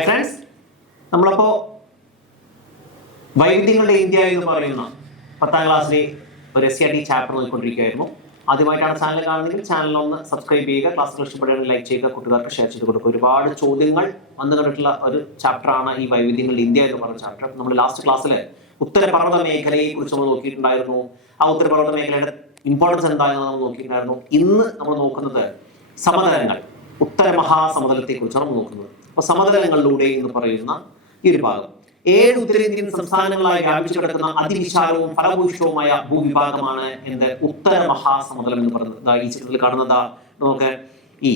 Hi friends നമ്മളപ്പോ വൈവിധ്യങ്ങളുടെ India എന്ന് പറയുന്ന പത്താം ക്ലാസ്സിലെ ഒരു S C R T chapter നോക്കിക്കൊണ്ടിരിക്കുകയായിരുന്നു ആദ്യമായിട്ടാണ് ചാനൽ കാണുന്നതെങ്കിൽ ചാനൽ ഒന്ന് സബ്സ്ക്രൈബ് ചെയ്യുക ക്ലാസ് ഇഷ്ടപ്പെടുകയാണെങ്കിൽ ലൈക്ക് ചെയ്യുക കൂട്ടുകാർക്ക് ഷെയർ ചെയ്ത് കൊടുക്കുക. ഒരുപാട് ചോദ്യങ്ങൾ വന്നു കണ്ടിട്ടുള്ള ഒരു ചാപ്റ്ററാണ് ഈ വൈവിധ്യങ്ങളുടെ ഇന്ത്യ എന്ന് പറയുന്ന ചാപ്റ്റർ നമ്മൾ ലാസ്റ്റ് ക്ലാസ്സിൽ ഉത്തരപർവത മേഖലയെ കുറിച്ച് നമ്മൾ നോക്കിയിട്ടുണ്ടായിരുന്നു. ആ ഉത്തരപർവത മേഖലയുടെ ഇമ്പോർട്ടൻസ് എന്താണെന്ന് നമ്മൾ നോക്കിയിട്ടുണ്ടായിരുന്നു. ഇന്ന് നമ്മൾ നോക്കുന്നത് സമതലങ്ങൾ. ഉത്തര മഹാസമതലത്തെ കുറിച്ചാണ് നോക്കുന്നത്. അപ്പൊ സമതലങ്ങളിലൂടെ എന്ന് പറയുന്ന ഈ ഒരു ഭാഗം. ഏഴ് ഉത്തരേന്ത്യൻ സംസ്ഥാനങ്ങളായി വ്യാപിച്ചു കിടക്കുന്ന അതിവിശാലവും ഫലഭൂഷവുമായ ഭൂവിഭാഗമാണ് എന്ത്? ഉത്തര മഹാസമതലം എന്ന് പറയുന്നത്. ഈ ചിത്രത്തിൽ കാണുന്നത് നമുക്ക് ഈ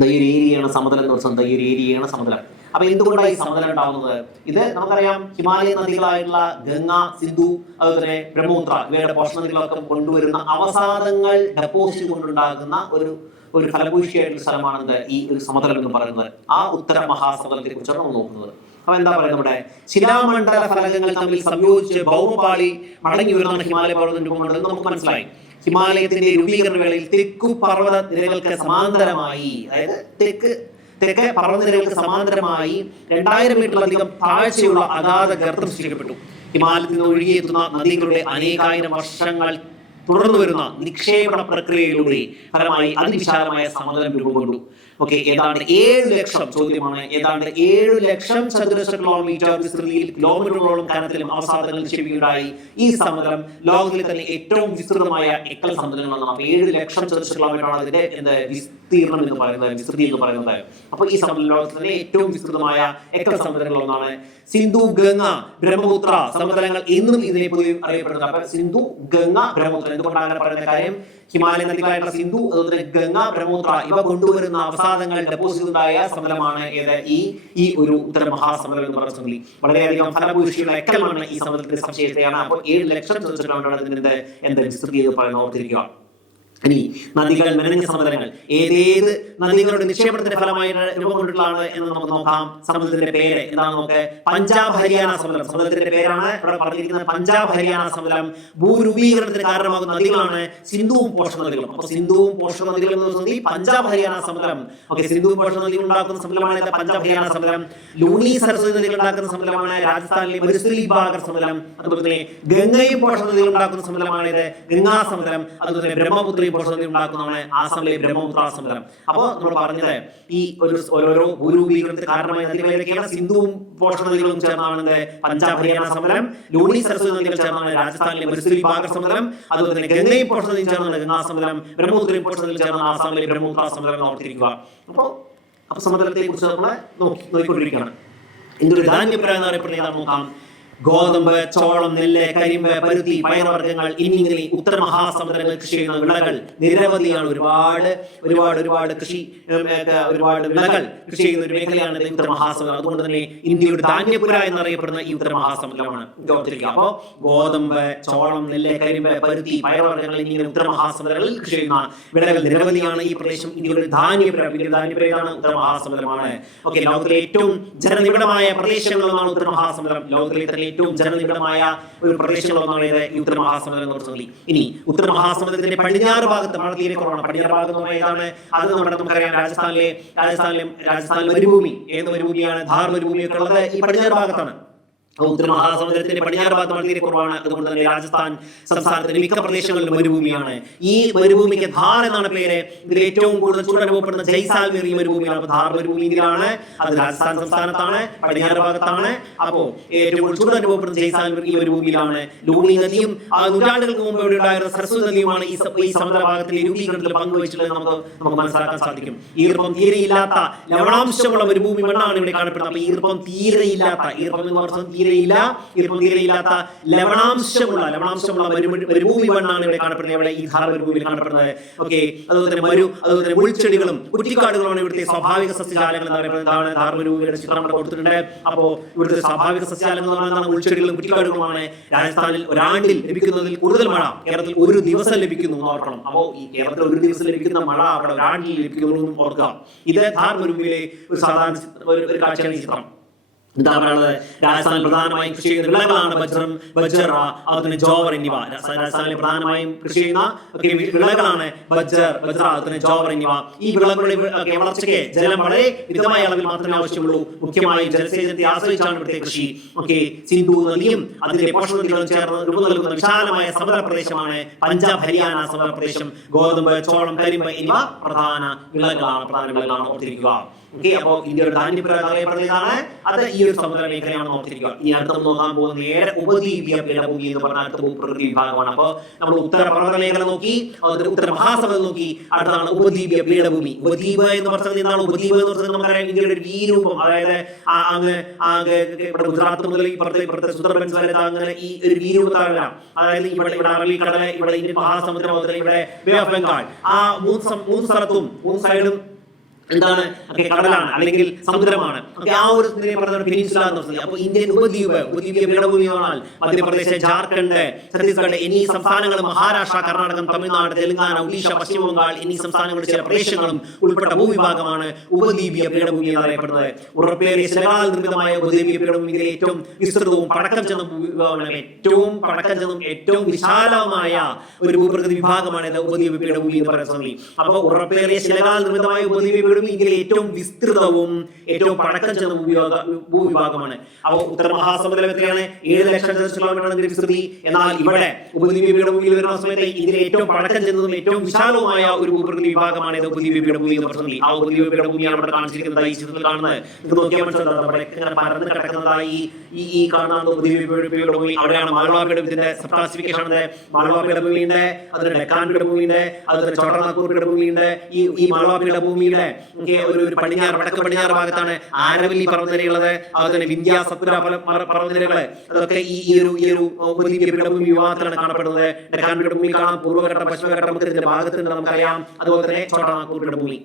ഈ ഒരു ഏരിയയാണ് സമതലം എന്ന് പറയുന്നത് ഈ ഒരു ഏരിയയാണ് സമതലം. അപ്പൊ എന്തുകൊണ്ടാണ് ഈ സമതലം ഉണ്ടാകുന്നത് ഇത് നമുക്കറിയാം ഹിമാലയ നദികളായുള്ള ഗംഗ സിന്ധു അതുപോലെ ബ്രഹ്മപുത്ര ഇവയുടെ പോഷണ നദികളൊക്കെ കൊണ്ടുവരുന്ന അവസാദങ്ങൾ ഡെപ്പോസിറ്റ് കൊണ്ടുണ്ടാകുന്ന ഒരു ഒരു ഫലഭൂഷിയായിട്ടുള്ള സ്ഥലമാണെന്ന് ഈ ഒരു സമതലം എന്ന് പറയുന്നത്. ആ ഉത്തര മഹാസമതലത്തെ കുറിച്ചാണ് നമ്മൾ നോക്കുന്നത്. അപ്പൊ എന്താ പറയുക നമ്മുടെ ശിലാമണ്ഡല ഫലകങ്ങൾ തമ്മിൽ സംയോജിച്ച് ഭൗമപാളി മടങ്ങി വരുന്ന ഹിമാലയ പർവതം രൂപമുണ്ടെന്ന് നമുക്ക് മനസ്സിലായി. ഹിമാലയത്തിന്റെ രൂപീകരണ വേളയിൽ തെക്കു പർവത നിരകൾക്ക് സമാന്തരമായി അതായത് തെക്ക് തെക്ക് പർവതനിരകൾക്ക് സമാന്തരമായി രണ്ടായിരം മീറ്ററിലധികം താഴ്ചയുള്ള അഗാധ ഗർത്തം സൃഷ്ടിക്കപ്പെട്ടു. ഹിമാലയത്തിൽ നിന്ന് ഒഴുകിയെത്തുന്ന നദികളുടെ അനേകായിരം വർഷങ്ങൾ തുടർന്നു വരുന്ന നിക്ഷേപണ പ്രക്രിയയിലൂടെ ഫലമായി അതിവിശാലമായ സമതലം രൂപം കൊണ്ടു. ഓക്കെ ഏതാണ്ട് ഏഴ് ലക്ഷം ചോദ്യമാണ്. ഏതാണ്ട് ഏഴ് ലക്ഷം ചതുരശ്ര കിലോമീറ്റർ വിസ്തൃതിയിൽ കിലോമീറ്ററോളം കനത്തിലും അവസാദങ്ങൾ ചെവിയുണ്ടായി ഈ സമതലം ലോകത്തിലെ തന്നെ ഏറ്റവും വിസ്തൃതമായ എക്കൽ സമതലങ്ങളാണ്. അപ്പൊ ഏഴ് ലക്ഷം ചതുരശ്ര അതിന്റെ എന്ത് വിസ്തീർണം എന്ന് പറയുന്നത് വിസ്തൃതി എന്ന് പറയുന്നത്. അപ്പൊ ഈ സമതലം ലോകത്തിലെ ഏറ്റവും വിസ്തൃതമായ എക്കൽ സമുദ്രങ്ങളൊന്നാണ് സിന്ധു ഗംഗ ബ്രഹ്മപുത്ര സമതലങ്ങൾ എന്നും ഇതിനെ പൊതുവെ അറിയപ്പെടുന്നത്. അപ്പൊ സിന്ധു ഗംഗ ബ്രഹ്മപുത്ര എന്തുകൊണ്ടാണ് അങ്ങനെ പറയുന്ന കാര്യം ഹിമാലയ നദികളായിട്ടുള്ള സിന്ധു അതുപോലെ ഗംഗ ബ്രഹ്മപുത്ര ഇവ കൊണ്ടുവരുന്ന അവസാദങ്ങൾ ഡെപ്പോസിറ്റ് ഉണ്ടായ സമതലമാണ് ഏത്? ഈ ഈ ഒരു ഉത്തര മഹാസമതലം എന്ന് പറയുന്ന സംഗതി വളരെയധികം ഫലഭൂഷിയുള്ള എക്കലമാണ് ഈ സമതലത്തിന്റെ സംശയത്തെയാണ്. അപ്പോൾ ഏഴ് ലക്ഷം ചോദിച്ചിട്ടാണ് ഇതിന്റെ എന്ത് വിസ്തൃതി പറയുന്നത് ഓർത്തിരിക്കുക. ഇനി നദികൾ മെനഞ്ഞ സമതലങ്ങൾ ഏതേത് നദികളുടെ നിക്ഷേപണത്തിന്റെ ഫലമായി രൂപം എന്ന് നമുക്ക് നോക്കാം. സമതലത്തിന്റെ പേര് എന്താണ് നമുക്ക്? പഞ്ചാബ് ഹരിയാന സമതലം. സമതലത്തിന്റെ പേരാണ് ഇവിടെ പറഞ്ഞിരിക്കുന്നത് പഞ്ചാബ് ഹരിയാന സമതലം. ഭൂരൂപീകരണത്തിന് കാരണമാകുന്ന നദികളാണ് സിന്ധുവും പോഷക നദികളും. അപ്പൊ സിന്ധുവും പോഷക നദികളും പഞ്ചാബ് ഹരിയാന സമതലം. ഓക്കെ സിന്ധുവും പോഷക നദികൾ ഉണ്ടാക്കുന്ന സമതലമാണ് പഞ്ചാബ് ഹരിയാന സമതലം. ലൂണി സരസ്വതി നദികൾ ഉണ്ടാക്കുന്ന സമതലമാണ് രാജസ്ഥാനിലെ മരുസുലി ഭാഗർ സമതലം. അതുപോലെ തന്നെ ഗംഗയും പോഷക നദികൾ ഉണ്ടാക്കുന്ന സമതലമാണ് ഇത് ഗംഗാ സമതലം. അതുപോലെ തന്നെ ബ്രഹ്മപുത്രി നദി ഉണ്ടാക്കുന്നതാണ് ആസാമിലെ ബ്രഹ്മപുത്ര സമതലം അപ്പോൾ നമ്മൾ പറഞ്ഞത് ഈ ഒരു ഓരോരോ ഭൂരൂപീകരണത്തിന് കാരണമായി നദികളിലേക്കാണ് സിന്ധുവും പോഷക നദികളും ചേർന്നാണ് പഞ്ചാബ് ഹരിയാന സമതലം ലൂണി സരസ്വതി നദികൾ ചേർന്നാണ് രാജസ്ഥാനിലെ മരുസ്ഥി ഭാഗ സമതലം അതുപോലെ തന്നെ ഗംഗയും പോഷക നദിയും ചേർന്നാണ് ഗംഗാ സമതലം ബ്രഹ്മപുത്രയും പോഷക നദിയിൽ ചേർന്നാണ് ആസാമിലെ ബ്രഹ്മപുത്ര സമതലം ഓർത്തിരിക്കുക. അപ്പോൾ അപ്പൊ സമതലത്തെ കുറിച്ച് നമ്മൾ നോക്കി നോക്കിക്കൊണ്ടിരിക്കുകയാണ്. ഇതൊരു ധാന്യപുര എന്ന് അറിയപ്പെടുന്ന നോക്കാം? ഗോതമ്പ് ചോളം നെല്ല് കരിമ്പ് പരുത്തി പയർവർഗങ്ങൾ ഇന്നിങ്ങനെ ഉത്തര മഹാസമുദ്രങ്ങളിൽ കൃഷി ചെയ്യുന്ന വിളകൾ നിരവധിയാണ് ഒരുപാട് ഒരുപാട് ഒരുപാട് കൃഷി ഒരുപാട് വിളകൾ കൃഷി ചെയ്യുന്ന ഒരു മേഖലയാണ് ഉത്തര മഹാസമുദ്രം. അതുകൊണ്ട് തന്നെ ഇന്ത്യയുടെ ധാന്യപുര എന്നറിയപ്പെടുന്ന ഈ ഉത്തര മഹാസമുദ്രമാണ് ഇത് അപ്പോൾ അപ്പോ ഗോതമ്പ് ചോളം നെല്ല് കരിമ്പ് പരുത്തി പയർവർഗങ്ങൾ ഇന്നിങ്ങനെ ഉത്തര മഹാസമുദ്രങ്ങളിൽ കൃഷി ചെയ്യുന്ന വിളകൾ നിരവധിയാണ് ഈ പ്രദേശം ഇന്ത്യയുടെ ധാന്യപുര ഇന്ത്യയുടെ ധാന്യപുര ഏതാണ്? ഉത്തര മഹാസമുദ്രമാണ്. ഓക്കെ ലോകത്തിലെ ഏറ്റവും ജനനിബിഡമായ പ്രദേശങ്ങളൊന്നാണ് ഉത്തര മഹാസമുദ്രം. ലോകത്തിലെ തന്നെ ഏറ്റവും ജനനിബിഡമായ ഒരു പ്രദേശങ്ങളൊന്നാണ് ഇത് ഈ ഉത്തര മഹാസമുദ്രം എന്ന് പറഞ്ഞു ഇനി ഉത്തര മഹാസമുദ്രത്തിന്റെ പടിഞ്ഞാറ് ഭാഗത്ത് മഴ തീരെ കുറവാണ് പടിഞ്ഞാറ് ഭാഗത്ത് എന്ന് ഏതാണ്? അത് നമ്മുടെ നമുക്കറിയാം രാജസ്ഥാനിലെ രാജസ്ഥാനിലെ രാജസ്ഥാനിലെ മരുഭൂമി. ഏത് മരുഭൂമിയാണ്? ധാർ മരുഭൂമിയൊക്കെ ഉള്ളത് ഈ പടിഞ്ഞാറ് ഭാഗത്താണ്. ഉത്തര മഹാസമുദ്രത്തിന്റെ പടിഞ്ഞാറ് ഭാഗത്ത് തീരെ കുറവാണ്. അതുകൊണ്ട് തന്നെ രാജസ്ഥാൻ സംസ്ഥാനത്തിന്റെ മിക്ക പ്രദേശങ്ങളിലും മരുഭൂമിയാണ്. ഈ മരുഭൂമിക്ക് ധാർ എന്നാണ് പേര്. ഇതിൽ ഏറ്റവും കൂടുതൽ ചൂട് അനുഭവപ്പെടുന്ന ജയ്സാൽമീർ മരുഭൂമിയാണ്. ധാർ മരുഭൂമി ഇന്ത്യയിലാണ് അത് രാജസ്ഥാൻ സംസ്ഥാനത്താണ് പടിഞ്ഞാറ് ഭാഗത്താണ്. അപ്പോൾ ഏറ്റവും കൂടുതൽ ചൂട് അനുഭവപ്പെടുന്ന ജയ്സാൽമീർ ഈ മരുഭൂമിയിലാണ്. ലൂണി നദിയും ആ നൂറ്റാണ്ടുകൾക്ക് മുമ്പ് ഇവിടെ ഉണ്ടായിരുന്ന സരസ്വതി നദിയുമാണ് ഈ ഈ സമുദ്ര ഭാഗത്തിലെ രൂപീകരണത്തിൽ പങ്കുവച്ചിട്ടുള്ളത് നമുക്ക് നമുക്ക് മനസ്സിലാക്കാൻ സാധിക്കും. ഈർപ്പം തീരെയില്ലാത്ത ലവണാംശമുള്ള മരുഭൂമി മണ്ണാണ് ഇവിടെ കാണപ്പെടുന്നത്. അപ്പൊ ഈർപ്പം തീരെയില്ലാത്ത ഈർപ്പം എന്ന് പറഞ്ഞാൽ തീരെയില്ല. ഈർപ്പം തീരെയില്ലാത്ത ലവണാംശമുള്ള ലവണാംശമുള്ള മരുഭൂമി മണ്ണാണ് ഇവിടെ കാണപ്പെടുന്നത്. ഇവിടെ ഈ ധാര മരുഭൂമിയിൽ കാണപ്പെടുന്നത്. ഓക്കെ അതുപോലെ തന്നെ മരു അതുപോലെ തന്നെ ഉൾച്ചെടികളും കുറ്റിക്കാടുകളുമാണ് ഇവിടുത്തെ സ്വാഭാവിക സസ്യജാലങ്ങൾ എന്ന് പറയുന്നത്. ധാര മരുഭൂമിയുടെ ചിത്രം ഇവിടെ കൊടുത്തിട്ടുണ്ട്. അപ്പോ ഇവിടുത്തെ സ്വാഭാവിക സസ്യജാലങ്ങൾ എന്ന് പറയുന്നത് ഉൾച്ചെടികളും കുറ്റിക്കാടുകളുമാണ്. രാജസ്ഥാനിൽ ഒരാണ്ടിൽ ലഭിക്കുന്നതിൽ കൂടുതൽ മഴ കേരളത്തിൽ ഒരു ദിവസം ലഭിക്കുന്നു എന്ന് ഓർക്കണം. അപ്പോ ഈ കേരളത്തിൽ ഒരു ദിവസം ലഭിക്കുന്ന മഴ അവിടെ ഒരാണ്ടിൽ ലഭിക്കുന്നു ഓർക്കുക. ഇത് ധാർ മരുഭൂമിയിലെ ഒരു സാധാരണ ഒരു കാഴ്ചയാണ് ഈ ചിത്രം. എന്താ പറയുന്നത്? രാജസ്ഥാനിൽ പ്രധാനമായും കൃഷി ചെയ്യുന്ന വിളകളാണ് ബജ്രം ബജ്റ അതുപോലെ ജോവർ എന്നിവ. രാജസ്ഥാനിൽ പ്രധാനമായും കൃഷി ചെയ്യുന്ന വിളകളാണ് ബജ്ജർ ബജ്ര അതുപോലെ ജോവർ എന്നിവ. ഈ വിളകളുടെ വളർച്ചയ്ക്ക് ജലം വളരെ മിതമായ അളവിൽ മാത്രമേ ആവശ്യമുള്ളൂ. മുഖ്യമായും ജലസേചനത്തെ ആശ്രയിച്ചാണ് ഇവിടുത്തെ കൃഷി. ഓക്കെ സിന്ധു നദിയും അതിന്റെ പോഷക നദികളും ചേർന്ന് രൂപം നൽകുന്ന വിശാലമായ സമതല പ്രദേശമാണ് പഞ്ചാബ് ഹരിയാന സമതല പ്രദേശം. ഗോതമ്പ് ചോളം കരിമ്പ് എന്നിവ പ്രധാന വിളകളാണ് പ്രധാന വിളകളാണ് ഓർത്തിരിക്കുക ഓക്കെ അപ്പോ ഇന്ത്യയുടെ ധാന്യപുരം പറഞ്ഞതാണ് അത് ഈ ഒരു സമുദ്ര മേഖലയാണ് നോക്കിയിരിക്കുക ഈ അടുത്ത നോക്കാൻ പോകുന്ന നേരെ ഉപദ്വീപീയ പീഠഭൂമി എന്ന് പറഞ്ഞ അടുത്ത ഭൂപ്രകൃതി വിഭാഗമാണ്. അപ്പോൾ നമ്മൾ ഉത്തര പർവത മേഖല നോക്കി ഉത്തര മഹാസമുദ്രം നോക്കി. അടുത്താണ് ഉപദ്വീപീയ പീഠഭൂമി ഉപദ്വീപ് എന്ന് പറഞ്ഞത് എന്താണ്? ഉപദ്വീപ് എന്ന് പറഞ്ഞത് നമുക്കറിയാം. ഇന്ത്യയുടെ ഒരു വീരൂപം. അതായത് ഇവിടെ ഗുജറാത്ത് മുതൽ ഈ പുറത്തെ ഇപ്പുറത്തെ സുന്ദർബൻസ് വരെ അങ്ങനെ ഈ ഒരു വീരൂപത്താണ് വരാം. അതായത് ഇവിടെ ഇവിടെ അറബിക്കടൽ ഇവിടെ ഇന്ത്യൻ മഹാസമുദ്രം മുതൽ ഇവിടെ ബംഗാൾ. ആ മൂന്ന് മൂന്ന് സ്ഥലത്തും മൂന്ന് സൈഡും എന്താണ്? ഒക്കെ കടലാണ് അല്ലെങ്കിൽ സമുദ്രമാണ്. ഒക്കെ ആ ഒരു പറയുന്നത് പെനിൻസുല എന്ന് പറഞ്ഞത്. അപ്പോൾ ഇന്ത്യൻ ഉപദ്വീപ് ഉപദ്വീപിയ പീഠഭൂമികളാൽ മധ്യപ്രദേശ് ജാർഖണ്ഡ് ഛത്തീസ്ഗഡ് എന്നീ സംസ്ഥാനങ്ങൾ മഹാരാഷ്ട്ര കർണാടകം തമിഴ്നാട് തെലങ്കാന ഒഡീഷ പശ്ചിമ ബംഗാൾ എന്നീ സംസ്ഥാനങ്ങളുടെ ചില പ്രദേശങ്ങളും ഉൾപ്പെട്ട ഭൂവിഭാഗമാണ് ഉപദ്വീപിയ പീഠഭൂമി എന്ന് അറിയപ്പെടുന്നത് ഉറപ്പേറിയ ശിലകളാൽ നിർമ്മിതമായ ഉപദ്വീപിയ പീഠഭൂമിയിലെ ഏറ്റവും വിസ്തൃതവും പടക്കം ചെന്ന ഭൂവിഭാഗമാണ് ഏറ്റവും പടക്കം ചെന്നും ഏറ്റവും വിശാലമായ ഒരു ഭൂപ്രകൃതി വിഭാഗമാണ് ഇത് ഉപദ്വീപ പീഠഭൂമി എന്ന് പറയുന്ന സംഗതി അപ്പോൾ ഉറപ്പേറിയ ശിലകളാൽ നിർമ്മിതമായ ഉപദ്വീപ ഇന്ത്യയിലെ ഏറ്റവും വിസ്തൃതവും ഏറ്റവും പഴക്കം ചെന്ന ഭൂവിഭാഗ ഭൂവിഭാഗമാണ്. അപ്പോൾ ഉത്തര മഹാസമുദ്രം എത്രയാണ് ഏഴ് ലക്ഷം ചതുരശ്ര കിലോമീറ്ററാണ് ഇതിന്റെ വിസ്തൃതി. എന്നാൽ ഇവിടെ ഉപദ്വീപിയുടെ ഭൂമിയിൽ വരുന്ന സമയത്ത് ഇതിലെ ഏറ്റവും പഴക്കം ചെന്നതും ഏറ്റവും വിശാലവുമായ ഒരു ഭൂപ്രകൃതി വിഭാഗമാണ് ഇത് ഉപദ്വീപിയുടെ ഭൂമി എന്ന് പറയുന്നത് ആ ഉപദ്വീപിയുടെ ഭൂമിയാണ് ഇവിടെ കാണിച്ചിരിക്കുന്നത്. ഈ ചിത്രത്തിൽ കാണുന്നത്. ഇത് നോക്കിയാൽ മനസ്സിലാവും. നമ്മുടെ ഇങ്ങനെ പരന്ന് കിടക്കുന്നതായി ഈ ഈ കാണുന്ന ഉപദ്വീപിയുടെ ഭൂമി. അവിടെയാണ് മാൾവാ ഇതിന്റെ സബ് ക്ലാസിഫിക്കേഷൻ ആണ്. മാൾവാ പീഠഭൂമിയുണ്ട് അതിന് ഡെക്കാൻ ഭൂമിയുടെ അതുപോലെ ചോട്ടനാഗ്പൂർ പീഠഭൂമിയുണ്ട് ഈ ഈ മാൾവാ പീഠഭൂമിയുടെ ഒക്കെ ഒരു ഒരു പടിഞ്ഞാറ് വടക്ക് പടിഞ്ഞാറ് ഭാഗത്താണ് ആരവല്ലി പർവതനിരയുള്ളത് അതുപോലെ തന്നെ വിന്ധ്യ സത്പുര പർവതനിരകൾ. അതൊക്കെ ഈ ഒരു ഈ ഒരു പീഠഭൂമി വിഭാഗത്തിലാണ് കാണപ്പെടുന്നത്. ഡെക്കാൻ പീഠഭൂമി കാണാം പൂർവഘട്ടം പശ്ചിമഘട്ടം ഇതിന്റെ ഭാഗത്തുണ്ട് നമുക്കറിയാം. അതുപോലെ തന്നെ ചോട്ടനാഗ്പൂർ പീഠഭൂമി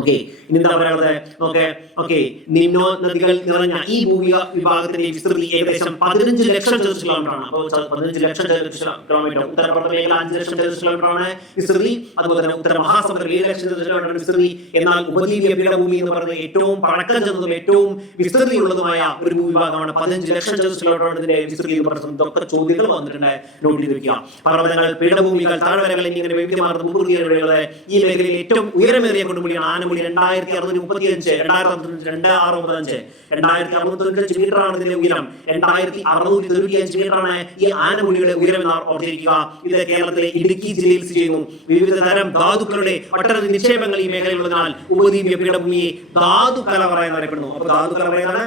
ഓക്കെ ഇനി എന്താ പറയുന്നത് ഓക്കെ ഓക്കെ നിമ്നോ നദികൾ നിറഞ്ഞ ഈ ഭൂമി വിഭാഗത്തിന്റെ വിസ്തൃതി ഏകദേശം പതിനഞ്ച് ലക്ഷം ചതുരശ്ര കിലോമീറ്റർ ആണ്. അപ്പോൾ പതിനഞ്ച് ലക്ഷം ചതുരശ്ര കിലോമീറ്റർ ഉത്തരപ്രദേശ മേഖല അഞ്ച് ലക്ഷം ചതുരശ്ര കിലോമീറ്റർ ആണ് വിസ്തൃതി. അതുപോലെ തന്നെ ഉത്തര മഹാസമുദ്രം ഏഴ് ലക്ഷം ചതുരശ്ര കിലോമീറ്റർ വിസ്തൃതി. എന്നാൽ ഉപദ്വീപീയ പീഠഭൂമി എന്ന് പറയുന്നത് ഏറ്റവും പഴക്കം ചെന്നതും ഏറ്റവും വിസ്തൃതിയുള്ളതുമായ ഒരു ഭൂവിഭാഗമാണ്. പതിനഞ്ച് ലക്ഷം ചതുരശ്ര കിലോമീറ്റർ ഇതിന്റെ വിസ്തൃതി എന്ന് പറയുന്നത് ഇതൊക്കെ ചോദ്യങ്ങൾ വന്നിട്ടുണ്ട്. നോട്ട് ചെയ്ത് വെക്കുക പർവതങ്ങൾ പീഠഭൂമികൾ താഴ്വരകൾ എന്നിങ്ങനെ വൈവിധ്യമാർന്ന ഭൂപ്രകൃതികളുടെ ഈ മേഖലയിൽ ഏറ്റവും ഉയരമേറിയ കൊടുമുടിയാണ് ആനമുടി രണ്ടായിരത്തി അറുന്നൂറ്റി മുപ്പത്തി അഞ്ച് രണ്ടായിരത്തി രണ്ട് ആറ് ഒമ്പത് അഞ്ച് രണ്ടായിരത്തി അറുന്നൂറ്റി അഞ്ച് മീറ്റർ ആണ് ഇതിന്റെ ഉയരം. രണ്ടായിരത്തി അറുന്നൂറ്റി തൊണ്ണൂറ്റി അഞ്ച് മീറ്റർ ആണ് ഈ ആനമുടിയുടെ ഉയരം എന്ന് ഓർത്തിരിക്കുക. ഇത് കേരളത്തിലെ ഇടുക്കി ജില്ലയിൽ സ്ഥിതി ചെയ്യുന്നു. വിവിധ തരം ധാതുക്കളുടെ ഒട്ടനവധി നിക്ഷേപങ്ങൾ ഈ മേഖലയിലുള്ളതിനാൽ ഉപദ്വീപീയ പീഠഭൂമിയെ ധാതു കലവറ എന്നറിയപ്പെടുന്നു അപ്പൊ ധാതു കലവറ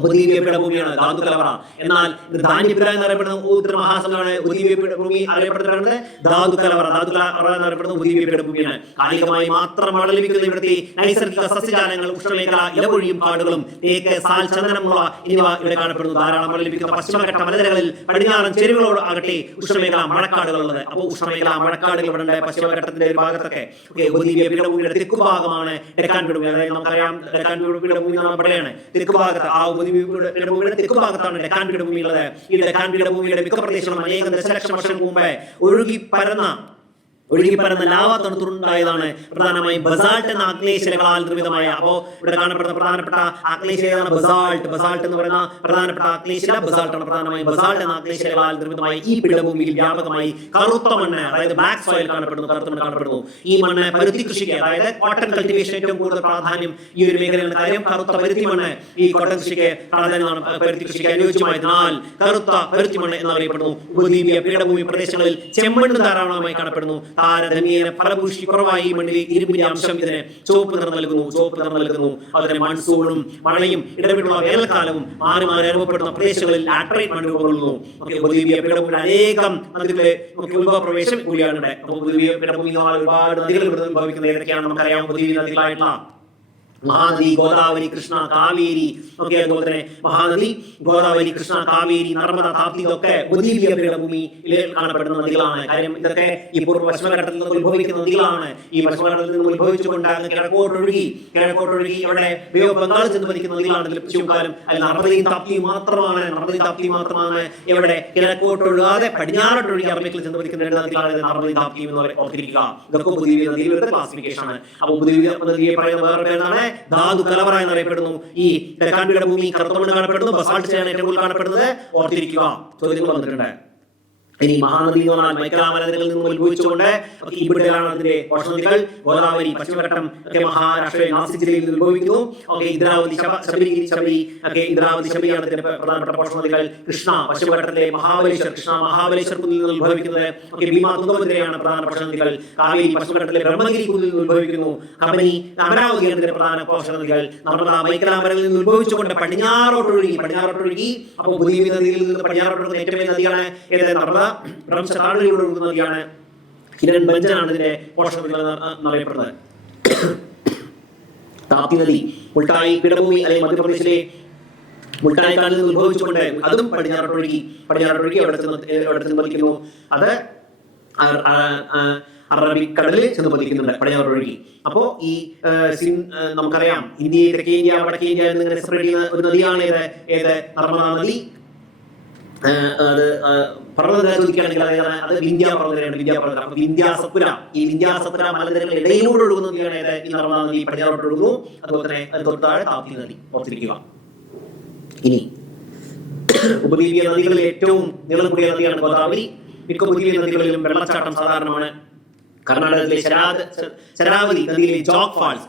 ഏതാണ് ഭൂമിയാണ് ധാതു കലവറ എന്നാൽ ഇത് എന്ന് അറിയപ്പെടുന്ന ഉത്തര മഹാസമുദ്രമാണ് ഉപദ്വീപീയ ഭൂമി അറിയപ്പെടുന്നത് ധാതു കലവറ ധാതു കലവറ എന്നറിയപ്പെടുന്ന ഉപദ്വീപീയ ഭൂമിയാണ് കാലികമായി മാത്രം മഴ ലഭിക്കുന്ന ഇവിടുത്തെ നൈസർഗിക സസ്യജാലങ്ങൾ ഉഷ്ണമേഖല ഇലപൊഴിയും കാടുകളും തേക്ക് സാൽ ചന്ദനമുള എന്നിവ ഇവിടെ കാണപ്പെടുന്നു. ധാരാളം മഴ ലഭിക്കുന്ന പശ്ചിമഘട്ട മലനിരകളിൽ പടിഞ്ഞാറൻ ചെരുവുകളോട് ആകട്ടെ ഉഷ്ണമേഖല മഴക്കാടുകളുള്ളത് അപ്പോൾ ഉഷ്ണമേഖല മഴക്കാടുകൾ ഇവിടെ ഉണ്ട് പശ്ചിമഘട്ടത്തിന്റെ ഒരു ഭാഗത്തൊക്കെ. ഉപദ്വീപീയ പീഠഭൂമിയുടെ തെക്ക് ഭാഗമാണ് ഡെക്കാൻ പീഠഭൂമി. അതായത് നമുക്കറിയാം ഡെക്കാൻ പീഠഭൂമി എന്ന് പറഞ്ഞാൽ ഇവിടെയാണ്. തെക്ക് ആ ഭാഗത്താണ് ഡെക്കാൻ പീഠഭൂമി ഉള്ളത് ഈ ഡെക്കാൻ പീഠഭൂമിയുടെ മിക്ക പ്രദേശങ്ങളും അനേകം ദശലക്ഷം വർഷം മുമ്പേ ഒഴുകി പരന്ന ഒഴുകി പരന്ന ലാവ തണുത്തുണ്ടായതാണ് പ്രധാനമായും ബസാൾട്ട് എന്ന ആഗ്നേയശിലകളാൽ നിർമ്മിതമായ. അപ്പോ ഇവിടെ കാണപ്പെടുന്ന പ്രധാനപ്പെട്ട ആഗ്നേയശിലയാണ് ബസാൾട്ട്. ബസാൾട്ട് എന്ന് പറയുന്ന പ്രധാനപ്പെട്ട ആഗ്നേയശില ബസാൾട്ട് ആണ് പ്രധാനമായും ബസാൾട്ട് എന്ന ആഗ്നേയശിലകളാൽ നിർമ്മിതമായ ഈ പീഠഭൂമിയിൽ വ്യാപകമായി കറുത്ത മണ്ണ് അതായത് ബ്ലാക്ക് സോയിൽ കാണപ്പെടുന്നു കറുത്ത മണ്ണ് കാണപ്പെടുന്നു. ഈ മണ്ണ് പരുത്തി കൃഷിക്ക് അതായത് കോട്ടൺ കൾട്ടിവേഷൻ ഏറ്റവും കൂടുതൽ പ്രാധാന്യം ഈ ഒരു മേഖലയിലാണ്. കാര്യം കറുത്ത പരുത്തി മണ്ണ് ഈ കോട്ടൺ കൃഷിക്ക് പ്രാധാന്യമാണ് പരുത്തി കൃഷിക്ക് അനുയോജ്യമായതിനാൽ കറുത്ത പരുത്തി മണ്ണ് എന്നറിയപ്പെടുന്നു. ഉപദ്വീപിയ പീഠഭൂമി പ്രദേശങ്ങളിൽ ചെമ്മണ്ണ് ധാരാളമായി കാണപ്പെടുന്നു. താരതമ്യേന ഫലഭൂഷി കുറവായി മണ്ണിൽ ഇരുമ്പിന്റെ അംശം ഇതിന് ചുവപ്പ് നിറം നൽകുന്നു ചുവപ്പ് നിറം നൽകുന്നു. അതുപോലെ മൺസൂണും മഴയും ഇടവിട്ടുള്ള വേനൽക്കാലവും മാറി മാറി അനുഭവപ്പെടുന്ന പ്രദേശങ്ങളിൽ ലാറ്ററൈറ്റ് മണ്ണ് പീഠഭൂമിയുടെ അനേകം നദികളെ നമുക്ക് ഉത്ഭവ കൂടിയാണ് ഒരുപാട് നദികൾ ഉത്ഭവിക്കുന്ന ഏതൊക്കെയാണ് നമുക്കറിയാം. നദികളായിട്ടുള്ള മഹാനദി ഗോദാവരി കൃഷ്ണ കാവേരി ഒക്കെ അതുപോലെ തന്നെ മഹാനദി ഗോദാവരി കൃഷ്ണ കാവേരി നർമ്മദ താപ്തി ഇതൊക്കെ ഉപദ്വീപീയ പീഠഭൂമിയിൽ കാണപ്പെടുന്ന നദികളാണ്. കാര്യം ഇതൊക്കെ ഈ പൂർവ പശ്ചിമഘട്ടത്തിൽ നിന്ന് ഉത്ഭവിക്കുന്ന നദികളാണ്. ഈ പശ്ചിമഘട്ടത്തിൽ നിന്ന് ഉത്ഭവിച്ചുകൊണ്ട് അങ്ങ് കിഴക്കോട്ടൊഴുകി കിഴക്കോട്ടൊഴുകി ഇവിടെ ബംഗാൾ ചെന്ന് പതിക്കുന്ന നദികളാണ് ലഭിച്ചുകാലം അല്ല നർമ്മദയും താപ്തിയും മാത്രമാണ്. നർമ്മദയും താപ്തിയും മാത്രമാണ്. ഇവിടെ കിഴക്കോട്ടൊഴുകാതെ പടിഞ്ഞാറോട്ടൊഴുകി അറബിക്കിൽ ചെന്ന് പതിക്കുന്ന രണ്ട് നദികളാണ് നർമ്മദി താപ്തിയും എന്ന് ഓർത്തിരിക്കുക. ഇതൊക്കെ ഉപദ്വീപീയ നദിയിലൊരു ക്ലാസിഫിക്കേഷൻ ആണ്. അപ്പൊ പുതിയ നദിയെ പറയുന്ന വേറെ പേരാണ് ധാതു കലവറ എന്നറിയപ്പെടുന്നു. ഈ തെക്കാൻ പീഠഭൂമി കറുത്തമണ്ണ് കാണപ്പെടുന്നു ബസാൾട്ട് ചെയ്യാൻ ഏറ്റവും കൂടുതൽ കാണപ്പെടുന്നത് ഓർത്തിരിക്കുക. ചോദ്യങ്ങൾ വന്നിട്ടുണ്ട്. ഇനി മഹാനദി എന്ന് പറഞ്ഞാൽ മൈക്കലാമലകളിൽ നിന്നും ഉത്ഭവിച്ചുകൊണ്ട് ഇവിടെയാണ് അതിന്റെ ഭക്ഷണതികൾ ഗോദാവരി പശ്ചിമഘട്ടം ഒക്കെ മഹാരാഷ്ട്രയിലെ നാസിക് ജില്ലയിൽ നിന്ന് ഉത്ഭവിക്കുന്നു. ഓക്കെ ഇന്ദ്രാവതി ശബ- ശബരിഗിരി ശബരി ഒക്കെ ഇന്ദ്രാവതി ശബരിയാണ് ഇതിന്റെ പ്രധാനപ്പെട്ട ഭക്ഷണതികൾ കൃഷ്ണ പശ്ചിമഘട്ടത്തിലെ മഹാബലേശ്വർ കൃഷ്ണ മഹാബലേശ്വർ കുന്നിൽ നിന്ന് ഉത്ഭവിക്കുന്നത് ഒക്കെ ഭീമാ തുങ്കഭദ്രയാണ് പ്രധാന ഭക്ഷണതികൾ കാവേരി പശ്ചിമഘട്ടത്തിലെ ബ്രഹ്മഗിരി കുന്നിൽ നിന്ന് ഉത്ഭവിക്കുന്നു. കബനി അമരാവതിയാണ് ഇതിന്റെ പ്രധാന ഭക്ഷണതികൾ നർമ്മദ മൈക്കലാമലകളിൽ നിന്ന് ഉത്ഭവിച്ചുകൊണ്ട് പടിഞ്ഞാറോട്ടൊഴുകി പടിഞ്ഞാറോട്ടൊഴുകി. അപ്പോൾ പുതിയ നദിയിൽ നിന്ന് പടിഞ്ഞാറോട്ടൊഴുകുന്ന ഏറ്റവും വലിയ നദിയാണ് ഏത്? നർമ്മദ ബ്രഹ്മ താഴ്വരയിലൂടെ ഒഴുകുന്ന നദിയാണ് ഹിരൺ ബഞ്ചനാണ് ഇതിന്റെ എന്നറിയപ്പെടുന്നത് താപ്തി നദി ഉൾട്ടായി പീഠഭൂമി അല്ലെങ്കിൽ മധ്യപ്രദേശിലെ മുൾട്ടായി കാലിൽ നിന്ന് ഉത്ഭവിച്ചുകൊണ്ട് അതും പടിഞ്ഞാറോട്ടൊഴുകി പടിഞ്ഞാറോട്ടൊഴുകി അവിടെ ചെന്ന് അവിടെ ചെന്ന് പതിക്കുന്നു. അത് അറബിക്കടലിൽ ചെന്ന് പതിക്കുന്നുണ്ട് പടിഞ്ഞാറോട്ടൊഴുകി. അപ്പോ ഈ നമുക്കറിയാം ഇന്ത്യ തെക്കേ ഇന്ത്യ വടക്കേ ഇന്ത്യ എന്നിങ്ങനെ സെപ്പറേറ്റ് ചെയ്യുന്ന ഒരു നദിയാണ് ഏത്? ഏത്? നർമ്മദാ നദി. അത് പർവതനിര ചോദിക്കുകയാണെങ്കിൽ അത് വിന്ധ്യ പർവതനിരയാണ് വിന്ധ്യ പർവതനിര അപ്പൊ വിന്ധ്യാസപുര ഈ വിന്ധ്യാസപുര മലനിരകളുടെ ഇടയിലൂടെ ഒഴുകുന്ന നദിയാണ് ഏത്? ഈ നർമ്മദാ നദി പടിഞ്ഞാറോട്ട് ഒഴുകുന്നു. അതുപോലെ തന്നെ തൊട്ടാഴെ താപ്തി നദി ഓർത്തിരിക്കുക. ഇനി ഉപദ്വീപിയ നദികളിൽ ഏറ്റവും നീളം കൂടിയ നദിയാണ് ഗോദാവരി. മിക്ക ഉപദ്വീപിയ നദികളിലും വെള്ളച്ചാട്ടം സാധാരണമാണ്. കർണാടകത്തിലെ ശരാവതി നദിയിലെ ജോഗ് ഫാൾസ്.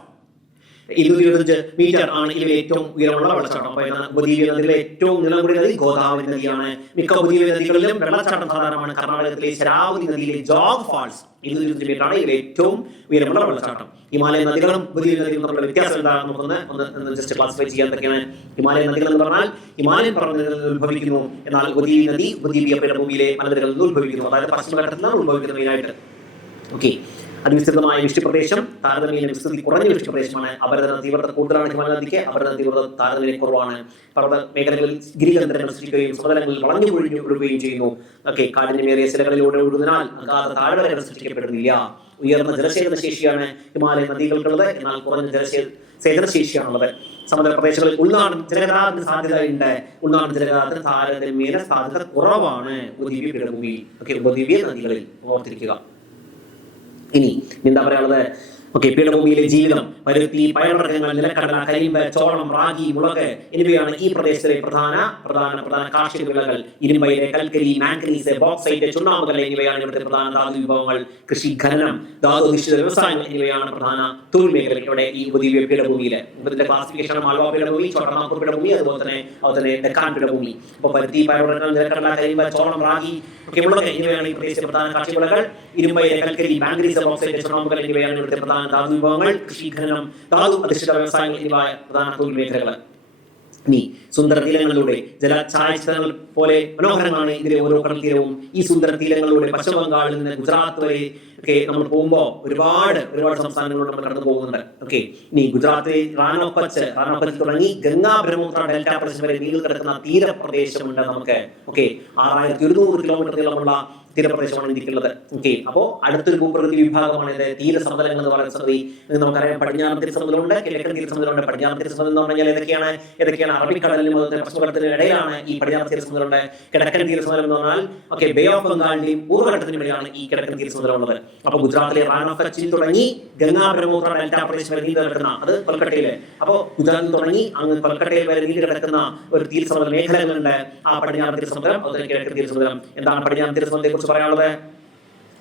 ഇരുന്നൂറ്റി ഇരുപത്തഞ്ച് മീറ്റർ ആണ് ഇതിലെ ഏറ്റവും ഉയരമുള്ള വെള്ളച്ചാട്ടം. അപ്പോൾ നദിയിലെ ഏറ്റവും നീളം കൂടിയ നദി ഗോദാവരി നദിയാണ്. മിക്ക ഉപദ്വീപീയ നദികളിലും വെള്ളച്ചാട്ടം സാധാരണമാണ്. കർണാടകത്തിലെ ശരാവതി നദിയിലെ ജോഗ് ഫാൾസ്. ഇരുന്നൂറ്റി ഇരുപത്തി മീറ്റർ ആണ് ഇതിലെ ഏറ്റവും ഉയരമുള്ള വെള്ളച്ചാട്ടം. ഹിമാലയ നദികളും ഉപദ്വീപ നദികളും തമ്മിലുള്ള വ്യത്യാസം എന്താണെന്ന് നമുക്കൊന്ന് ഒന്ന് ജസ്റ്റ് ക്ലാസിഫൈ ചെയ്യാൻ എന്തൊക്കെയാണ് ഹിമാലയ നദികൾ എന്ന് പറഞ്ഞാൽ ഹിമാലയൻ പർവതങ്ങളിൽ ഉത്ഭവിക്കുന്നു. എന്നാൽ ഉപദ്വീപ നദി ഉപദ്വീപീയ പീഠഭൂമിയിലെ മലനിരകളിൽ നിന്ന് ഉത്ഭവിക്കുന്നു. അതായത് പശ്ചിമഘട്ടത്തിൽ നിന്നാണ് ഉത്ഭവിക്കുന്നത് മെയിനായിട്ട് ഓക്കെ അതിവിസ്തൃതമായ വൃഷ്ടിപ്രദേശം താരതമ്യേന വിസ്തൃതി കുറഞ്ഞ വൃഷ്ടിപ്രദേശമാണ്. അപരതന തീവ്രത കൂടുതലാണ് ഹിമാലയ നദിക്ക് അപരതന തീവ്രത താരതമ്യേന കുറവാണ്. പർവത മേഖലകളിൽ ഗിരികന്ധരങ്ങൾ സൃഷ്ടിക്കുകയും സമതലങ്ങളിൽ വളഞ്ഞു പൊഴിഞ്ഞു ഒഴുകുകയും ചെയ്യുന്നു. ഓക്കെ കാഠിന്യമേറിയ ശിലകളിലൂടെ ഒഴുകുന്നതിനാൽ അഗാധ താഴ്വരകൾ സൃഷ്ടിക്കപ്പെടുന്നില്ല. ഉയർന്ന ജലസേചന ശേഷിയാണ് ഹിമാലയ നദികൾക്കുള്ളത്. എന്നാൽ കുറഞ്ഞ ജലസേ സേചന ശേഷിയാണുള്ളത്. സമതല പ്രദേശങ്ങളിൽ ഉൾനാടൻ ജലഗതാഗതത്തിന് സാധ്യതയുണ്ട് ഉൾനാടൻ ജലഗതാഗതത്തിന് താരതമ്യേന സാധ്യത കുറവാണ്. ഉപദ്വീപീയ പീഠഭൂമിയിൽ. ഓക്കെ ഉപദ്വീപീയ നദികളിൽ ഓർത്തിരിക്കുക. ഇനി എന്താ പറയാനുള്ളത്? ഓക്കെ പീഠഭൂമിയിലെ ജീവിതം പരുത്തി പയർവർഗങ്ങൾ നിലക്കടല കരിമ്പ് ചോളം റാഗി മുളക് എന്നിവയാണ് ഈ പ്രദേശത്തെ പ്രധാന പ്രധാന പ്രധാന കാർഷിക വിളകൾ. ഇരുമ്പയിലെ കൽക്കരി മാംഗനീസ് ബോക്സൈറ്റ് ചുണ്ണാമ്പുകൾ എന്നിവയാണ് ഇവിടുത്തെ പ്രധാന ധാതു വിഭവങ്ങൾ. കൃഷി ഖനനം ധാതു നിശ്ചിത വ്യവസായങ്ങൾ എന്നിവയാണ് പ്രധാന തൊഴിൽ മേഖലകൾ ഇവിടെ ഈ ഉപദ്വീപ പീഠഭൂമിയിൽ ഇവിടുത്തെ ക്ലാസിഫിക്കേഷൻ മാൾവ പീഠഭൂമി ചോട്ടനാക്കൂർ പീഠഭൂമി അതുപോലെ തന്നെ അതുപോലെ തന്നെ ഡെക്കാൻ പീഠഭൂമി. അപ്പോൾ പരുത്തി പയർവർഗങ്ങൾ നിലക്കടല കരിമ്പ് ചോളം റാഗി ഒക്കെ മുളക് എന്നിവയാണ് ഈ പ്രദേശത്തെ പ്രധാന കാർഷിക വിളകൾ ഇരുമ്പയിര് കൽക്കരി മാംഗനീസ് ബോക്സൈറ്റ് ചുണ്ണാമ്പുകല എന്നിവയാണ് ഇവിടുത്തെ പ്രധാന ധാതു വിഭവങ്ങൾ. കൃഷി ഖനനം ധാതു അധിഷ്ഠിത വ്യവസായങ്ങൾ എന്നിവ പ്രധാന തൊഴിൽ മേഖലകൾ. ഇനി സുന്ദര തീരങ്ങളിലൂടെ ജലഛായാചിത്രങ്ങൾ പോലെ മനോഹരമാണ് ഇതിലെ ഓരോ കടൽത്തീരവും ഈ സുന്ദര തീരങ്ങളിലൂടെ പശ്ചിമ ബംഗാളിൽ നിന്ന് ഗുജറാത്ത് വരെ ഒക്കെ നമ്മൾ പോകുമ്പോൾ ഒരുപാട് ഒരുപാട് സംസ്ഥാനങ്ങളിലൂടെ നമ്മൾ കടന്നു പോകുന്നുണ്ട്. ഓക്കെ. ഇനി ഗുജറാത്തിലെ റാനോപ്പച്ച് റാനോപ്പച്ച് തുടങ്ങി ഗംഗാ ബ്രഹ്മപുത്ര ഡെൽറ്റ പ്രദേശം വരെ നീളിൽ കിടക്കുന്ന തീരപ്രദേശമുണ്ട് നമുക്ക്. ഓക്കെ. ആറായിരത്തി ഒരുന്നൂറ് കിലോമീറ്റർ നീളമുള്ള തീരപ്രദേശമാണ് ഇരിക്കുന്നത് ഓക്കെ അപ്പോ അടുത്തൊരു ഭൂപ്രകൃതി വിഭാഗമാണ് ഇത്. തീരസമതലങ്ങൾ എന്ന് പറയുന്ന സ്ഥിതി നമുക്കറിയാം പടിഞ്ഞാറൻ തീരസമുദ്രമുണ്ട് കിഴക്കൻ തീരസമുദ്രമുണ്ട് പടിഞ്ഞാറൻ തീരസമുദ്രം എന്ന് പറഞ്ഞാൽ ഏതൊക്കെയാണ്? ഏതൊക്കെയാണ്? അറബിക്കടലിനും അതുപോലെ പശ്ചിമഘട്ടത്തിനും ഇടയിലാണ് ഈ പടിഞ്ഞാറൻ തീരസമുദ്രമുണ്ട് കിഴക്കൻ തീരസമുദ്രം എന്ന് പറഞ്ഞാൽ ഓക്കെ ബേ ഓഫ് ബംഗാളിന്റെയും പൂർവഘട്ടത്തിനും ഇടയിലാണ് ഈ കിഴക്കൻ തീരസമുദ്രം ഉള്ളത്. അപ്പൊ ഗുജറാത്തിലെ റാൻ ഓഫ് കച്ചിൽ തുടങ്ങി ഗംഗാ ബ്രഹ്മപുത്ര ഡെൽറ്റ പ്രദേശം വരെ നീണ്ടു കിടക്കുന്ന അത് കൊൽക്കട്ടയിലെ. അപ്പോൾ ഗുജറാത്തിൽ തുടങ്ങി അങ്ങ് കൊൽക്കട്ടയിൽ വരെ നീണ്ടു കിടക്കുന്ന ഒരു തീരസമതല മേഖലകളുണ്ട്. ആ പടിഞ്ഞാറൻ തീരസമുദ്രം അതുപോലെ കിഴക്കൻ തീരസമുദ്രം എന്താണ് പടിഞ്ഞാറൻ തീരസമുദ്രത്തെ കുറിച്ച് പറയാനുള്ളത്?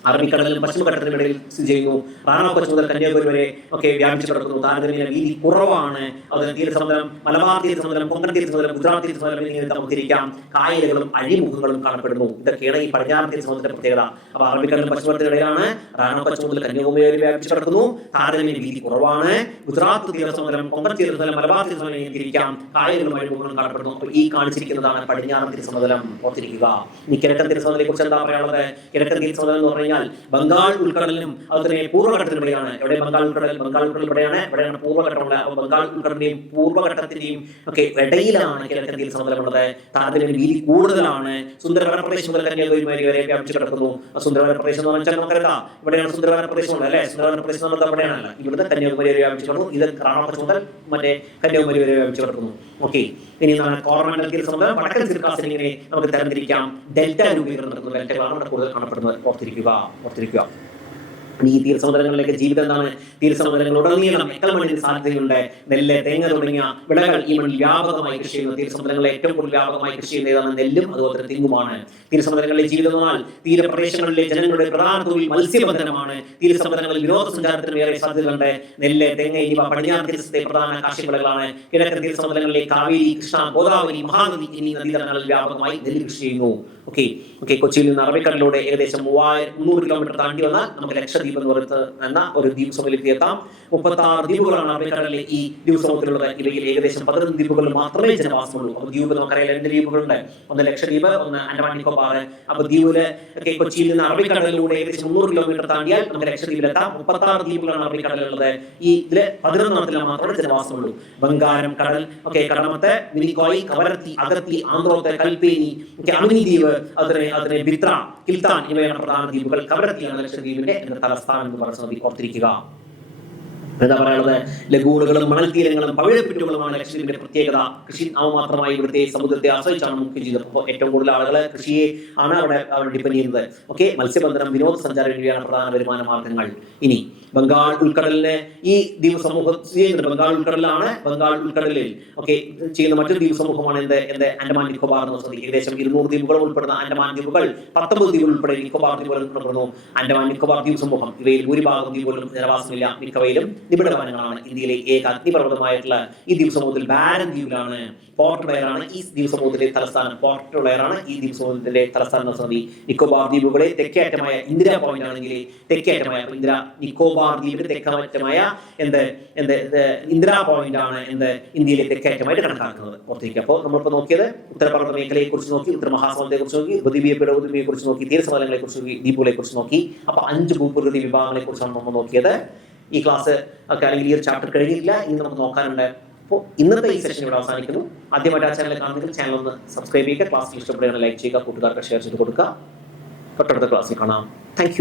അറബിക്കടലിലും പശ്ചിമഘട്ടത്തിനും ഇടയിൽ സ്ഥിതി ചെയ്യുന്നു റാണോ കൊച്ചു മുതൽ കന്യാകുമാരി വരെ ഒക്കെ വ്യാപിച്ചു കിടക്കുന്നു. താരതമ്യേന വീതി കുറവാണ്. അതുപോലെ തീരസമുദ്രം മലബാർ തീരസമുദ്രം കൊങ്കൺ തീരസമുദ്രം ഗുജറാത്ത് തീരസമുദ്രം എന്നിങ്ങനെ നമുക്ക് തിരിക്കാം കായലുകളും അഴിമുഖങ്ങളും കാണപ്പെടുന്നു. ഇതൊക്കെയാണ് ഈ പടിഞ്ഞാറൻ തീരസമുദ്രത്തിന്റെ പ്രത്യേകത. അപ്പൊ അറബിക്കടലും പശ്ചിമഘട്ടത്തിനിടയിലാണ് റാണോ കൊച്ചു മുതൽ കന്യാകുമാരി വരെ വ്യാപിച്ചു കിടക്കുന്നു. താരതമ്യേന വീതി കുറവാണ്. ഗുജറാത്ത് തീരസമുദ്രം കൊങ്കൺ തീരസമുദ്രം മലബാർ തീരസമുദ്രം എന്നിങ്ങനെ തിരിക്കാം. കായലുകളും അഴിമുഖങ്ങളും കാണപ്പെടുന്നു. അപ്പോൾ ഈ കാണിച്ചിരിക്കുന്നതാണ് പടിഞ്ഞാറൻ തീരസമുദ്രം ഓർത്തിരിക്കുക. ഇനി കിഴക്കൻ തീരസമുദ്രത്തെ കുറിച്ച് എന്താ പറയാനുള്ളത്? കിഴക്കൻ തീരസമുദ്രം എന്ന് പറഞ്ഞു കഴിഞ്ഞാൽ ബംഗാൾ ഉൾക്കടലിനും അതുപോലെ പൂർവഘട്ടത്തിനും ഇവിടെയാണ് എവിടെ ബംഗാൾ ഉൾക്കടൽ? ബംഗാൾ ഉൾക്കടൽ ഇവിടെയാണ്. ഇവിടെയാണ് പൂർവഘട്ടമുള്ളത് അപ്പോൾ ബംഗാൾ ഉൾക്കടലിന്റെയും പൂർവഘട്ടത്തിന്റെയും ഒക്കെ ഇടയിലാണ് കിഴക്കൻ സമതലമുള്ളത്. താരതമ്യം വീതി കൂടുതലാണ്. സുന്ദരവന പ്രദേശം മുതൽ കന്യാകുമാരി വരെ വ്യാപിച്ചു കിടക്കുന്നു? സുന്ദരവന പ്രദേശം എന്ന് പറഞ്ഞാൽ നമുക്കറിയാം ഇവിടെയാണ് സുന്ദരവന പ്രദേശം അല്ലേ? സുന്ദരവന പ്രദേശം എന്നുള്ളത് അവിടെയാണല്ലോ ഇവിടുത്തെ കന്യാകുമാരി വരെ വ്യാപിച്ചു കിടക്കുന്നു? ഇത് റാണാപുരം മുതൽ മറ്റേ കന്യാകുമാരി വരെ വ്യാപിച്ചു കിടക്കുന്നു. ഓക്കെ ഇനി എന്താണ്? കോറമണ്ടൽ തീരസമുദ്രം വടക്കൻ സിർക്കാസിനെ നമുക്ക് തരംതിരിക്കാം. ഡെൽറ്റ രൂപീകരണം നടക്കുന്ന ഡെൽറ്റകളാണ് കൂടുതൽ കാണപ്പെടുന്നത്. ഓർത്തിരിക്കുക. ഓർത്തിരിക്കുക. ഈ തീരസമുദ്രങ്ങളിലേക്ക് ജീവിതം എന്താണ് തീരസമുദ്രങ്ങളുടനീളം എക്കൽ മണ്ണിന് സാധ്യതയുണ്ട്. നെല്ല് തേങ്ങ തുടങ്ങിയ വിളകൾ ഈ മണ്ണിൽ വ്യാപകമായി കൃഷി ചെയ്യുന്നു. തീരസമുദ്രങ്ങളിൽ ഏറ്റവും കൂടുതൽ വ്യാപകമായി കൃഷി ചെയ്യുന്നതാണ് നെല്ലും അതുപോലെ തന്നെ തെങ്ങുമാണ്. തീരസമുദ്രങ്ങളിലെ ജീവിതം എന്നാൽ തീരപ്രദേശങ്ങളിലെ ജനങ്ങളുടെ പ്രധാന തൊഴിൽ മത്സ്യബന്ധനമാണ്. തീരസമുദ്രങ്ങളിൽ വിനോദസഞ്ചാരത്തിന് ഏറെ സാധ്യതകളുണ്ട്. നെല്ല് തേങ്ങ എന്നിവ പടിഞ്ഞാറ് തീരത്തെ പ്രധാന കാർഷിക വിളകളാണ്. കിഴക്കൻ തീരസമുദ്രങ്ങളിലെ കാവേരി കൃഷ്ണ ഗോദാവരി മഹാനദി എന്നീ നദീതടങ്ങളിൽ വ്യാപകമായി നെല്ല് കൃഷി ചെയ്യുന്നു. ഓക്കെ ഓക്കെ കൊച്ചിയിൽ നിന്ന് അറബിക്കടലിലൂടെ ഏകദേശം മൂവായിരം മുന്നൂറ് കിലോമീറ്റർ താണ്ടി വന്നാൽ നമുക്ക് ലക്ഷദ്വീപ് എന്ന് പറയുന്നത് എന്ന ഒരു ദ്വീപ് സമൂഹത്തിലേക്ക് എത്താം. മുപ്പത്തി ആറ് ദ്വീപുകളാണ് അറബിക്കടലിലെ ഈ ദ്വീപ് സമൂഹത്തിലുള്ളത് ഇവയിൽ ഏകദേശം പതിനൊന്ന് ദ്വീപുകളിൽ മാത്രമേ ജനവാസമുള്ളൂ. അപ്പൊ ദ്വീപ് നമുക്കറിയാം രണ്ട് ദ്വീപുകളുണ്ട്. ഒന്ന് ലക്ഷദ്വീപ് ഒന്ന് അൻഡമാൻ നിക്കോബാർ അപ്പൊ ദ്വീപിൽ ഒക്കെ കൊച്ചിയിൽ നിന്ന് അറബിക്കടലിലൂടെ ഏകദേശം മുന്നൂറ് കിലോമീറ്റർ താണ്ടിയാൽ നമുക്ക് ലക്ഷദ്വീപിലെത്താം. മുപ്പത്തി ആറ് ദ്വീപുകളാണ് അറബിക്കടലിലുള്ളത്. ഈ ഇതിൽ പതിനൊന്നെണ്ണത്തിൽ മാത്രമേ ജനവാസമുള്ളൂ. ബംഗാരം കടൽ ഒക്കെ കടമത്തെ മിനിക്കോയി കവരത്തി അഗത്തി ആന്ധ്രോത്തെ കൽപ്പേനി ദ്വീപ് അതിനെ അതിനെ ബിത്ര കിൽത്താൻ ഇവയാണ് പ്രധാന ദ്വീപുകൾ. കവരത്തിയാണ് ലക്ഷദ്വീപിന്റെ തലസ്ഥാനം എന്ന് പറയുന്നത് ഓർത്തിരിക്കുക. എന്താ പറയുന്നത് ലഗൂണുകളും മണൽത്തീരങ്ങളും പവിഴപ്പുറ്റുകളുമാണ് ലക്ഷദ്വീപിന്റെ പ്രത്യേകത. കൃഷി നാമമാത്രമായി ഇവിടുത്തെ സമുദ്രത്തെ ആശ്രയിച്ചാണ് മുഖ്യ ജീവിതം അപ്പോൾ ഏറ്റവും കൂടുതൽ ആളുകൾ കൃഷിയെ ആണ് അവിടെ ഡിപ്പെൻഡ് ചെയ്യുന്നത്. ഓക്കെ മത്സ്യബന്ധനം വിനോദസഞ്ചാരം എന്നിവയാണ് പ്രധാന വരുമാന മാർഗങ്ങൾ. ഇനി ബംഗാൾ ഉൾക്കടലിലെ ഈ ദ്വീപ് സമൂഹം ബംഗാൾ ഉൾക്കടലാണ് ബംഗാൾ ഉൾക്കടലിൽ ഓക്കെ ചെയ്യുന്ന മറ്റൊരു ദ്വീപ് സമൂഹമാണ് എന്ത്? എന്ത്? ആൻഡമാൻ നിക്കോബാർ എന്ന് പറഞ്ഞത് ഏകദേശം ഇരുന്നൂറ് ദ്വീപുകൾ ഉൾപ്പെടുന്ന ആൻഡമാൻ ദ്വീപുകൾ പത്തൊമ്പത് ദ്വീപുകൾ ഉൾപ്പെടെ നിക്കോബാർ ദ്വീപുകൾ ഉൾപ്പെടുന്നു. ആൻഡമാൻ നിക്കോബാർ ദ്വീപ് സമൂഹം ഇവയിൽ ഭൂരിഭാഗം ദ്വീപുകളിലും ജനവാസമില്ല മിക്കവയിലും നിബിഡ വനങ്ങളാണ് ഇന്ത്യയിലെ ഏക അഗ്നിപർവതമായിട്ടുള്ള ഈ ദ്വീപ് സമൂഹത്തിൽ ബാരൻ ദ്വീപിലാണ് പോർട്ട് ബ്ലെയറാണ് ഈ ദ്വീപ് സമൂഹത്തിലെ തലസ്ഥാനം പോർട്ട് ബ്ലെയറാണ് ഈ ദ്വീപ് തലസ്ഥാന സമിതി നിക്കോബാർ ദ്വീപുകളെ തെക്കേറ്റമായ ഇന്ദിര പോയിന്റ് ആണെങ്കിൽ തെക്കേറ്റമായ ഇന്ദിര നിക്കോബാർ ദ്വീപിന്റെ തെക്കേറ്റമായ എന്ത് എന്ത് ഇന്ദിരാ പോയിന്റ് ആണ് എന്ത് ഇന്ത്യയിലെ തെക്കേറ്റമായിട്ട് കണക്കാക്കുന്നത് ഓർത്തിരിക്കുക അപ്പോൾ നമ്മളിപ്പോൾ നോക്കിയത് ഉത്തരപർവത മേഖലയെ കുറിച്ച് നോക്കി ഉത്തര മഹാസമുദ്രത്തെ കുറിച്ച് നോക്കി ഉപദ്വീപീയ പിടവുദ്വീപിയെ കുറിച്ച് നോക്കി തീരസമലങ്ങളെ കുറിച്ച് നോക്കി ദ്വീപുകളെ കുറിച്ച് നോക്കി. അപ്പൊ അഞ്ച് ഭൂപ്രകൃതി വിഭാഗങ്ങളെ കുറിച്ചാണ് നമ്മൾ നോക്കിയത്. ഈ ക്ലാസ് ഒക്കെ അല്ലെങ്കിൽ ഈ ഒരു ചാപ്റ്റർ കഴിഞ്ഞില്ല ഇനി നമുക്ക് നോക്കാനുണ്ട്. അപ്പോൾ ഇന്നത്തെ ഈ സെഷൻ ഇവിടെ അവസാനിക്കുന്നു. ആദ്യമായിട്ട് ആ ചാനൽ കാണുന്നെങ്കിൽ ചാനൽ ഒന്ന് സബ്സ്ക്രൈബ് ചെയ്യുക. ക്ലാസ് ഇഷ്ടപ്പെടുകയാണ് ലൈക്ക് ചെയ്യുക. കൂട്ടുകാർക്ക് ഷെയർ ചെയ്ത് കൊടുക്കുക. തൊട്ടടുത്ത ക്ലാസ്സിൽ കാണാം. താങ്ക്